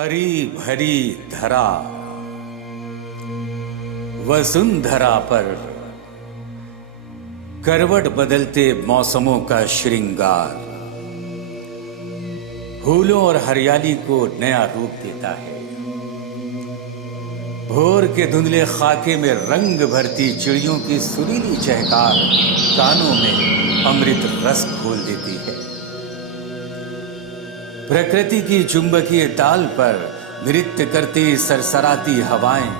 हरी भरी धरा वसुंधरा पर करवट बदलते मौसमों का श्रृंगार फूलों और हरियाली को नया रूप देता है। भोर के धुंधले खाके में रंग भरती चिड़ियों की सुरीली चहकार कानों में अमृत रस घोल देती है। प्रकृति की चुंबकीय ताल पर नृत्य करती सरसराती हवाएं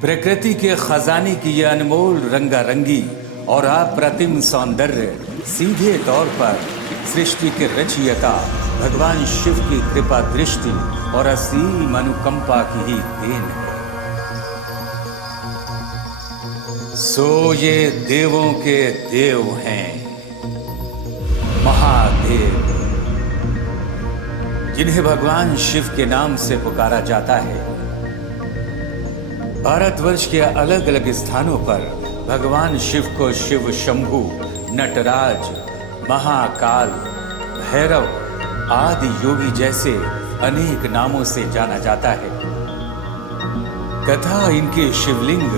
प्रकृति के खजाने की यह अनमोल रंगारंगी और अप्रतिम सौंदर्य सीधे तौर पर सृष्टि के रचयिता भगवान शिव की कृपा दृष्टि और असीम अनुकंपा की ही देन है। सो ये देवों के देव हैं, महादेव, जिन्हें भगवान शिव के नाम से पुकारा जाता है। भारतवर्ष के अलग अलग स्थानों पर भगवान शिव को शिव शंभु, नटराज, महाकाल, भैरव आदि योगी जैसे अनेक नामों से जाना जाता है तथा इनके शिवलिंग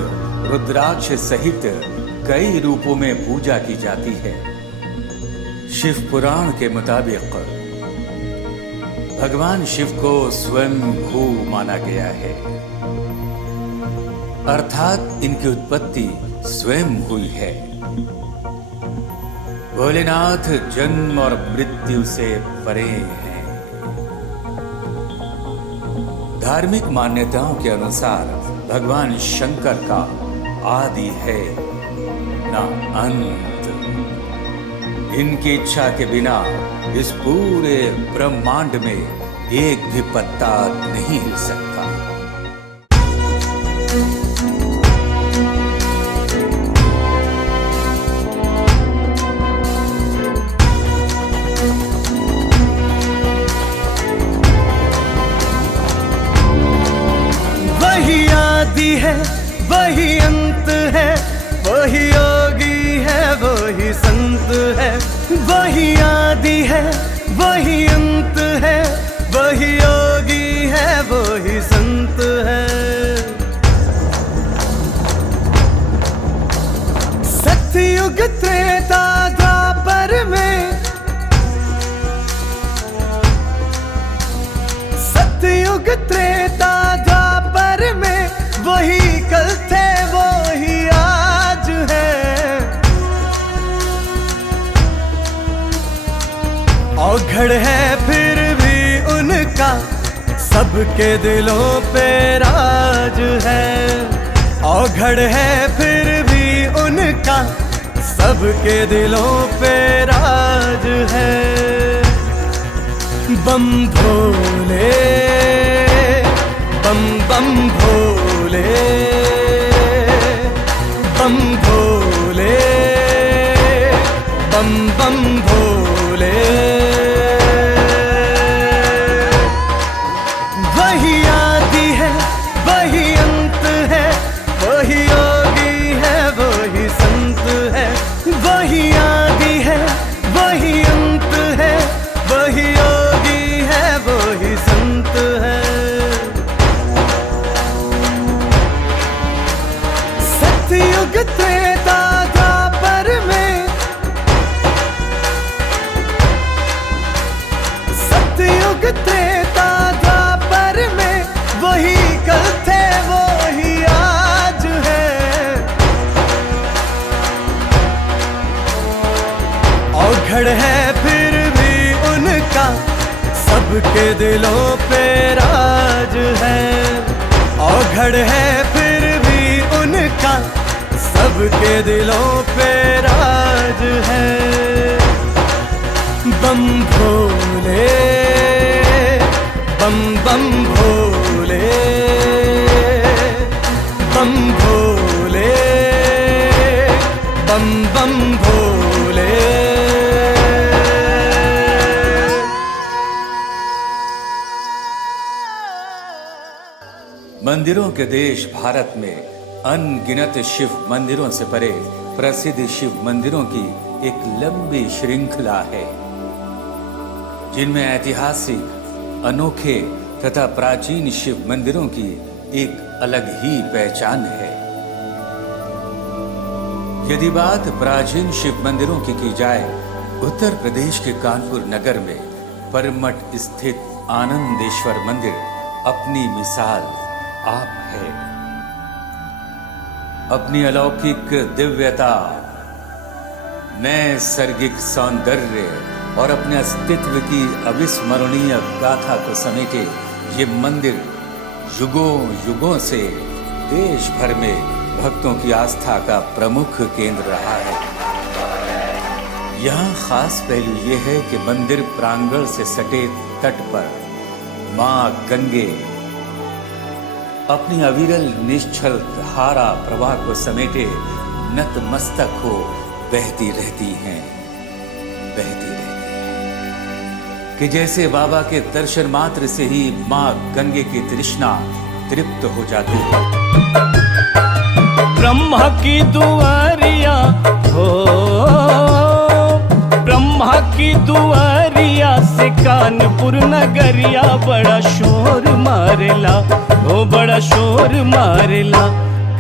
रुद्राक्ष सहित कई रूपों में पूजा की जाती है। शिव पुराण के मुताबिक भगवान शिव को स्वयं भू माना गया है, अर्थात इनकी उत्पत्ति स्वयं हुई है। भोलेनाथ जन्म और मृत्यु से परे हैं। धार्मिक मान्यताओं के अनुसार भगवान शंकर का आदि है ना अंत। इनकी इच्छा के बिना इस पूरे ब्रह्मांड में एक भी पत्ता नहीं हिल सकता। वही आदि है, वही अंत है, वही योगी है, वही संत है। वही आदि है, वही अंत है, वही योगी है, वही संत है। सतयुग त्रेता द्वापर में, सतयुग त्रेता द्वापर में वही कल थे वही आज है। औघड़ है फिर भी उनका सबके दिलों पे राज है। औघड़ है फिर भी उनका सबके दिलों पे राज है। बम भोले, बम बम भोले, बम भोले, बम बम भोले। वही आदि है, वही अंत है, वही योगी है, वही संत है। वही आदि है, वही अंत है, वही योगी है, वही संत है। सतयुग त्रेता द्वापर में, सतयुग त्रेता द्वापर में वही कल थे वही आज है। औघड़ है फिर भी उनका सबके दिलों पे राज है। औघड़ है फिर भी उनका सबके दिलों पे राज है। बम भोले, बम बम भोले, बम भोले, बम बम भोले। मंदिरों के देश भारत में अनगिनत शिव मंदिरों से परे प्रसिद्ध शिव मंदिरों की एक लंबी श्रृंखला है, जिनमें ऐतिहासिक, अनोखे तथा प्राचीन शिव मंदिरों की एक अलग ही पहचान है। यदि बात प्राचीन शिव मंदिरों की जाए, उत्तर प्रदेश के कानपुर नगर में परमठ स्थित आनंदेश्वर मंदिर अपनी मिसाल आप है। अपनी अलौकिक दिव्यता, नैसर्गिक सौंदर्य और अपने अस्तित्व की अविस्मरणीय गाथा को समेटे ये मंदिर युगों युगों से देश भर में भक्तों की आस्था का प्रमुख केंद्र रहा है। यहाँ खास पहलू ये है कि मंदिर प्रांगण से सटे तट पर मां गंगे अपनी अविरल निश्चल धारा प्रवाह को समेटे नतमस्तक हो बहती रहती हैं, कि जैसे बाबा के दर्शन मात्र से ही मां गंगे की तृष्णा तृप्त हो जाती है। ब्रह्मा की दुआरिया हो, ब्रह्मा की दुआरिया से कानपुर नगरिया बड़ा शोर मारेला, ओ बड़ा शोर मारेला।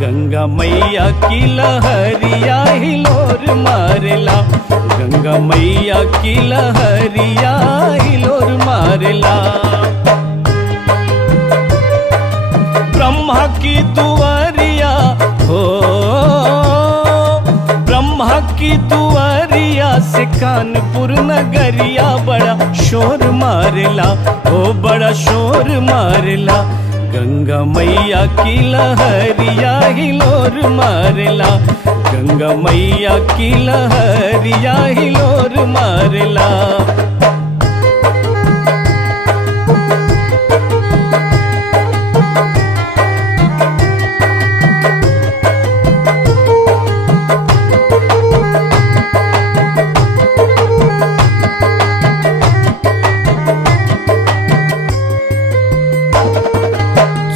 गंगा मैया की लहरिया हिलोर मारेला, गंगा मैया की लहरिया हिलोर मारेला। ब्रह्मा की दुआरिया हो, ब्रह्मा की दुआरिया से कानपुर नगरिया बड़ा शोर मारेला, ओ बड़ा शोर मारेला। गंगा मैया की लहरिया हिलोर मारेला, गंगा मैया की लहरिया हिलोर मारेला।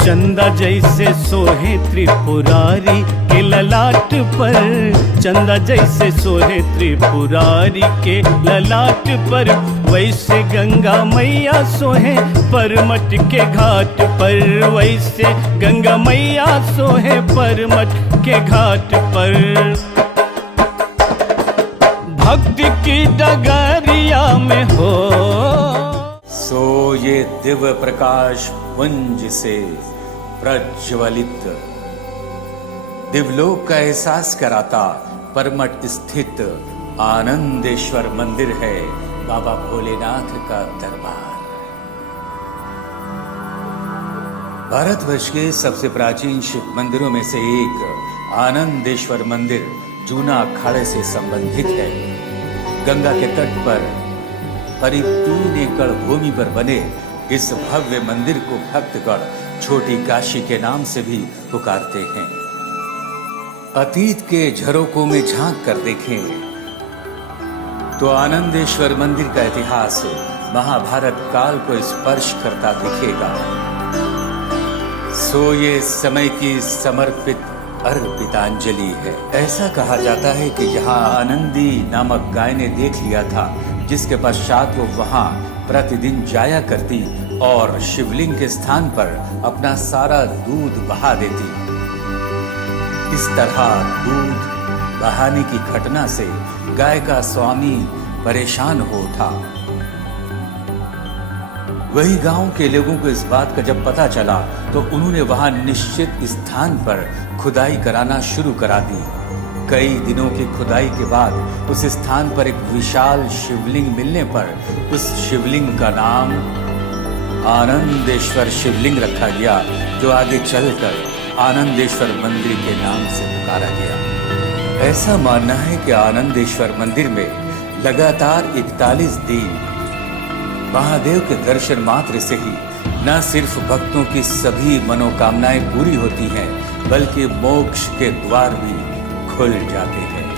चंदा जैसे सोहे त्रिपुरारी के ललाट पर, चंदा जैसे सोहे त्रिपुरारी के ललाट पर, वैसे गंगा मैया सोहे परमठ के घाट पर, वैसे गंगा मैया सोहे परमठ के घाट पर। भक्ति की डगरिया में हो, सो ये दिव्य प्रकाश पुंज से प्रज्वलित दिवलोक का एहसास कराता परमठ स्थित आनंदेश्वर मंदिर है बाबा भोलेनाथ का दरबार। भारतवर्ष के सबसे प्राचीन शिव मंदिरों में से एक आनंदेश्वर मंदिर जूना अखाड़े से संबंधित है। गंगा के तट पर करीब 3 एकड़ भूमि पर बने इस भव्य मंदिर को भक्तगण छोटी काशी के नाम से भी पुकारते हैं। अतीत के झरोकों में झांक कर देखें तो आनंदेश्वर मंदिर का इतिहास महाभारत काल को स्पर्श करता दिखेगा। सो ये समय की समर्पित अर्पितांजलि है। ऐसा कहा जाता है कि यहाँ आनंदी नामक गाय ने देख लिया था, जिसके पश्चात वो वहां प्रतिदिन जाया करती और शिवलिंग के स्थान पर अपना सारा दूध बहा देती। इस तरह दूध बहाने की घटना से गाय का स्वामी परेशान हो उठा। वही गांव के लोगों को इस बात का जब पता चला तो उन्होंने वहां निश्चित स्थान पर खुदाई कराना शुरू करा दी। कई दिनों की खुदाई के बाद उस स्थान पर एक विशाल शिवलिंग मिलने पर उस शिवलिंग का नाम आनंदेश्वर शिवलिंग रखा गया, जो आगे चलकर आनंदेश्वर मंदिर के नाम से पुकारा गया। ऐसा मानना है कि आनंदेश्वर मंदिर में लगातार 41 दिन महादेव के दर्शन मात्र से ही न सिर्फ भक्तों की सभी मनोकामनाएं पूरी होती हैं, बल्कि मोक्ष के द्वार भी खुल जाते हैं।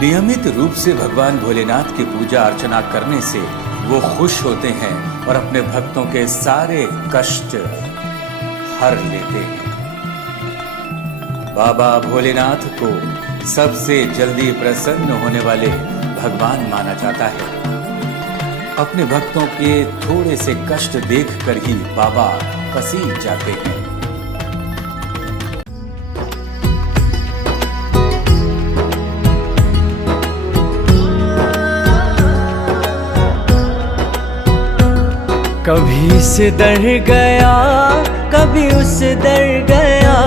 नियमित रूप से भगवान भोलेनाथ की पूजा अर्चना करने से वो खुश होते हैं और अपने भक्तों के सारे कष्ट हर लेते हैं। बाबा भोलेनाथ को सबसे जल्दी प्रसन्न होने वाले भगवान माना जाता है। अपने भक्तों के थोड़े से कष्ट देखकर ही बाबा पसीज जाते हैं। कभी इस दर गया, कभी उस दर गया,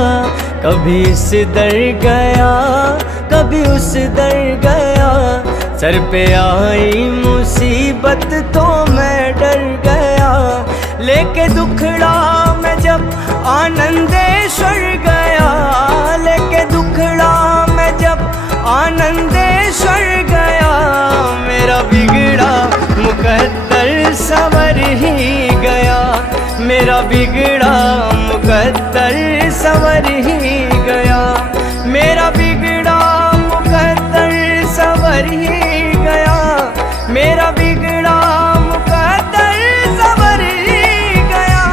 कभी इस दर गया, कभी उस दर गया। सर पे आई मुसीबत तो मैं डर गया, लेके दुखड़ा मैं जब आनंदेश्वर गया, लेके दुखड़ा मैं जब आनंदेश्वर गया। मेरा बिगड़ा मुकद्दर संवर ही गया, मेरा बिगड़ा मुकद्दर संवर ही गया, मेरा बिगड़ा मुकद्दर संवर ही गया, मेरा बिगड़ा मुकद्दर संवर ही गया,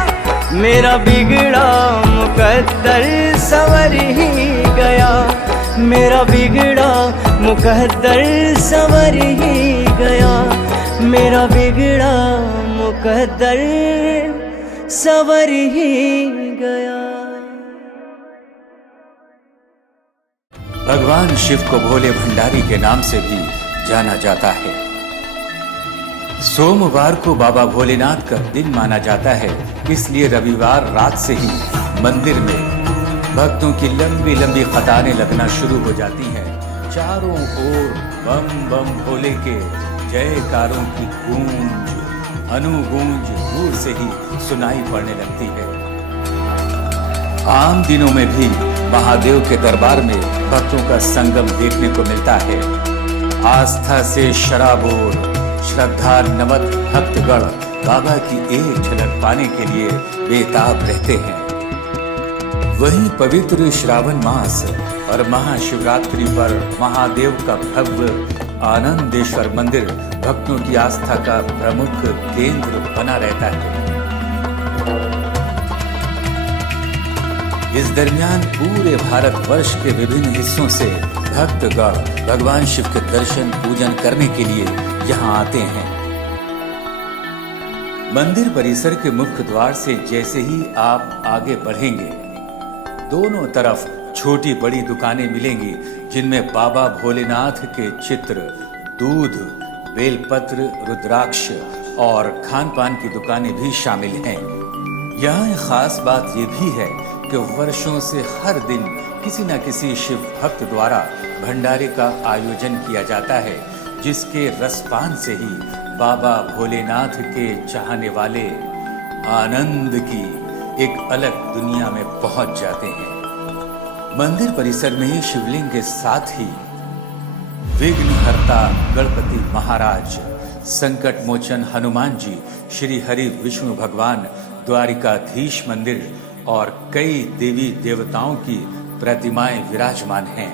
मेरा बिगड़ा मुकद्दर संवर ही गया, मेरा बिगड़ा मुकद्दर संवर ही गया, मेरा बिगड़ा मुकद्दर संवर ही गया। भगवान शिव को भोले भंडारी के नाम से भी जाना जाता है। सोमवार को बाबा भोलेनाथ का दिन माना जाता है, इसलिए रविवार रात से ही मंदिर में भक्तों की लंबी लंबी कतारें लगना शुरू हो जाती हैं। चारों ओर बम बम भोले के जयकारों की गूंज, अनुगूंज दूर से ही सुनाई पड़ने लगती है। आम दिनों में भी महादेव के दरबार में भक्तों का संगम देखने को मिलता है। आस्था से शराबोर, श्रद्धा नवत भक्तगण बाबा की एक झलक पाने के लिए बेताब रहते हैं। वहीं पवित्र श्रावण मास और महाशिवरात्रि पर महादेव का भव्य आनंदेश्वर मंदिर भक्तों की आस्था का प्रमुख केंद्र बना रहता है। इस दरमियान पूरे भारतवर्ष के विभिन्न हिस्सों से भक्तगण भगवान शिव के दर्शन पूजन करने के लिए यहाँ आते हैं। मंदिर परिसर के मुख्य द्वार से जैसे ही आप आगे बढ़ेंगे, दोनों तरफ छोटी बड़ी दुकानें मिलेंगी, जिनमें बाबा भोलेनाथ के चित्र, दूध, बेलपत्र, रुद्राक्ष और खान पान की दुकानें भी शामिल हैं। यहाँ एक खास बात ये भी है कि वर्षों से हर दिन किसी न किसी शिव भक्त द्वारा भंडारे का आयोजन किया जाता है, जिसके रसपान से ही बाबा भोलेनाथ के चाहने वाले आनंद की एक अलग दुनिया में पहुंच जाते हैं। मंदिर परिसर में ही शिवलिंग के साथ ही विघ्नहर्ता गणपति महाराज, संकट मोचन हनुमान जी, श्री हरि विष्णु भगवान, द्वारिकाधीश मंदिर और कई देवी देवताओं की प्रतिमाएं विराजमान हैं।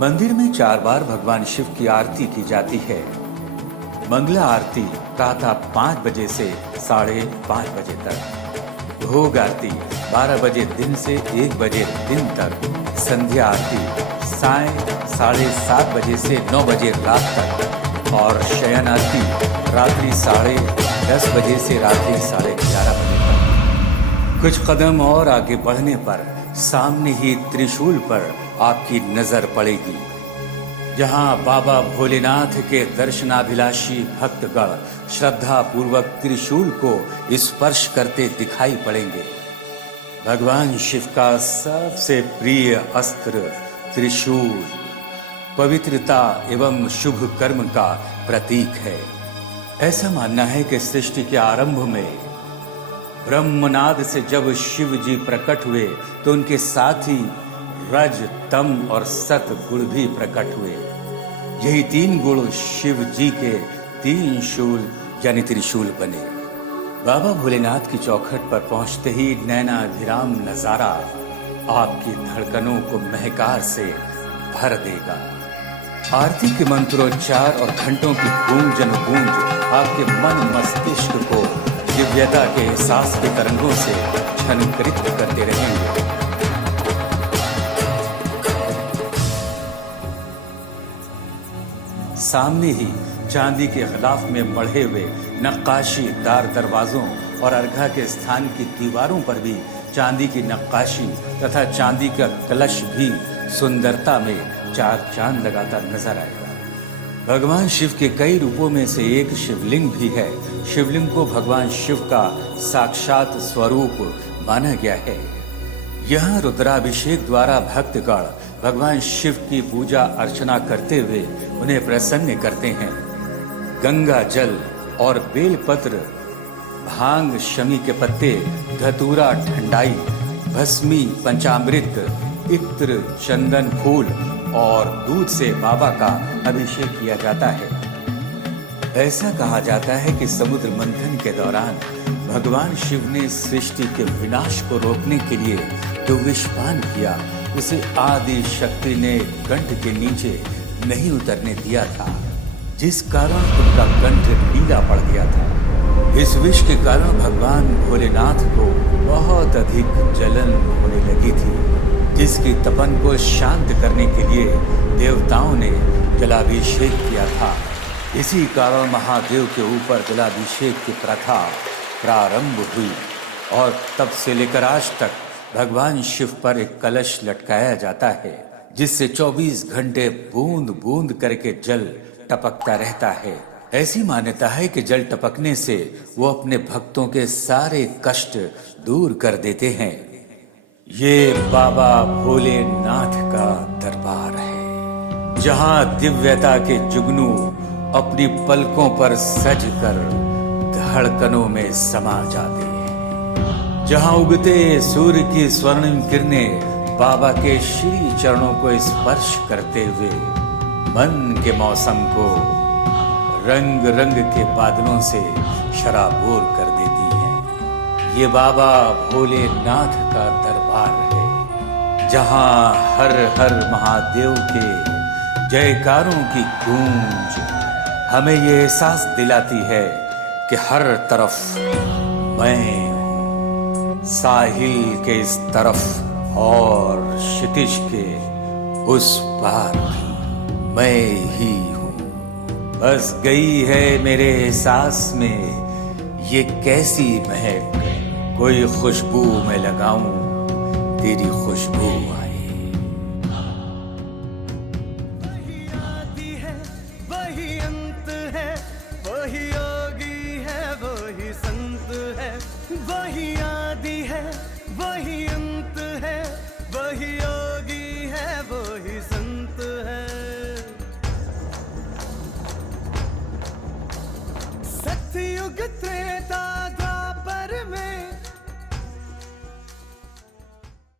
मंदिर में 4 बार भगवान शिव की आरती की जाती है। मंगला आरती प्रातः 5 बजे से 5:30 बजे तक, भोग आरती 12 बजे दिन से 1 बजे दिन तक, संध्या आरती साय 7:30 बजे से 9 बजे रात तक और शयन आरती रात्रि 10:30 बजे से रात्रि 11:30 बजे तक। कुछ कदम और आगे बढ़ने पर सामने ही त्रिशूल पर आपकी नजर पड़ेगी, जहां बाबा भोलेनाथ के दर्शनाभिलाषी भक्तगण श्रद्धा पूर्वक त्रिशूल को स्पर्श करते दिखाई पड़ेंगे। भगवान शिव का सबसे प्रिय अस्त्र त्रिशूल पवित्रता एवं शुभ कर्म का प्रतीक है। ऐसा मानना है कि सृष्टि के आरंभ में ब्रह्मनाद से जब शिव जी प्रकट हुए तो उनके साथ ही रज, तम और सत गुण भी प्रकट हुए। यही 3 गुण शिव जी के 3 शूल यानी त्रिशूल बने। बाबा भोलेनाथ की चौखट पर पहुंचते ही नैनाभिराम नजारा आपकी धड़कनों को महकार से भर देगा। आरती के मंत्रोच्चार और घंटों की गूंज अनुगूंज आपके मन मस्तिष्क को दिव्यता के एहसास के तरंगों से झंकृत करते रहेंगे। सामने ही चांदी के गिलाफ में मढ़े हुए नक्काशीदार दरवाजों और अर्घा के स्थान की दीवारों पर भी चांदी की नक्काशी तथा चांदी का कलश भी सुंदरता में चार चांद लगाता नजर आएगा। भगवान शिव के कई रूपों में से एक शिवलिंग भी है। शिवलिंग को भगवान शिव का साक्षात स्वरूप माना गया है। यहाँ रुद्राभिषेक द्वारा भक्तगण भगवान शिव की पूजा अर्चना करते हुए उन्हें प्रसन्न करते हैं। गंगा जल और बेलपत्र, भांग, शमी के पत्ते, धतूरा, ठंडाई, भस्मी, पंचामृत, इत्र, चंदन फूल और दूध से बाबा का अभिषेक किया जाता है। ऐसा कहा जाता है कि समुद्र मंथन के दौरान भगवान शिव ने सृष्टि के विनाश को रोकने के लिए जो विषपान किया, उसे आदि शक्ति ने कंठ के नीचे नहीं उतरने दिया था, जिस कारण उनका कंठ नीला पड़ गया था। इस विष के कारण भगवान भोलेनाथ को बहुत अधिक जलन होने लगी थी, जिसकी तपन को शांत करने के लिए देवताओं ने जलाभिषेक किया था। इसी कारण महादेव के ऊपर जलाभिषेक की प्रथा प्रारंभ हुई और तब से लेकर आज तक भगवान शिव पर एक कलश लटकाया जाता है, जिससे 24 घंटे बूंद बूंद करके जल टपकता रहता है। ऐसी मान्यता है कि जल टपकने से वो अपने भक्तों के सारे कष्ट दूर कर देते हैं। ये बाबा भोलेनाथ का दरबार है, जहां दिव्यता के जुगनू अपनी पलकों पर सजकर धड़कनों में समा जाते हैं, जहां उगते सूर्य की स्वर्णिम किरणें बाबा के श्री चरणों को स्पर्श करते हुए मन के मौसम को रंग रंग के बादलों से शराबोर कर देती है। ये बाबा भोलेनाथ का दरबार है, जहां हर हर महादेव के जयकारों की गूंज हमें ये एहसास दिलाती है कि हर तरफ मैं हूं, साहिल के इस तरफ और क्षितिज के उस पार भी मैं ही हूं। बस गई है मेरे एहसास में ये कैसी महक, कोई खुशबू मैं लगाऊं तेरी खुशबू आए। वही आदि है, वही अंत है, वही योगी है, वही संत है। वही आदि है, वही अंत है, वही योगी है, वही संत है। सतयुग त्रेता